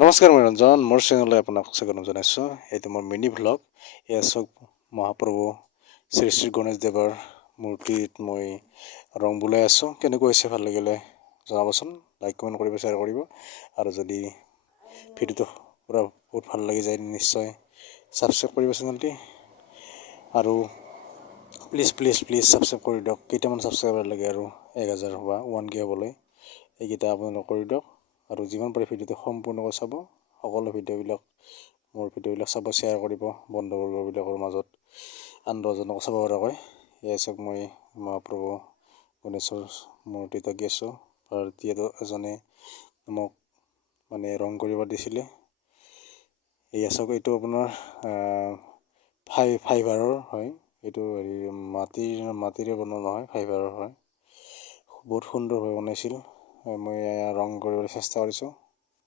নমস্কাৰ মই ৰঞ্জন, মোৰ চেনেললৈ আপোনাক স্বাগতম জনাইছোঁ। এইটো মোৰ মিনি ভ্লগ। এয়া চাওক, মহাপ্ৰভু শ্ৰী শ্ৰী গণেশ দেৱৰ মূৰ্তিত মই ৰং বুলাই আছোঁ। কেনেকৈ হৈছে ভাল লাগিলে জনাবচোন, লাইক কমেণ্ট কৰিব, শ্বেয়াৰ কৰিব। আৰু যদি ভিডিঅ'টো পূৰা বহুত ভাল লাগি যায় নিশ্চয় ছাবস্ক্ৰাইব কৰিব চেনেলটি। আৰু প্লিজ প্লিজ প্লিজ ছাবস্ক্ৰাইব কৰি দিয়ক। কেইটামান ছাবস্ক্ৰাইবাৰ লাগে আৰু 1000 হোৱা 1K হ'বলৈ, এইকেইটা আপোনালোকে কৰি দিয়ক। আৰু যিমান পাৰে ভিডিঅ'টো সম্পূৰ্ণকৈ চাব। সকলো মোৰ ভিডিঅ'বিলাক চাব, শ্বেয়াৰ কৰিব বন্ধুবৰ্গবিলাকৰ মাজত, আন দহজনকো চাব পৰাকৈ। এয়া চাওক, মই মহাপ্ৰভু গণেশৰ মূৰ্তিত আঁকি আছোঁ। ভাৰতীয় এজনে মোক ৰং কৰিব দিছিলে। এয়া চাওক, এইটো আপোনাৰ ফাইবাৰৰ হয়। এইটো মাটিৰে বনোৱা নহয়, ফাইবাৰৰ হয়। বহুত সুন্দৰভাৱে বনাইছিল। মই ৰং কৰিবলৈ চেষ্টা কৰিছোঁ।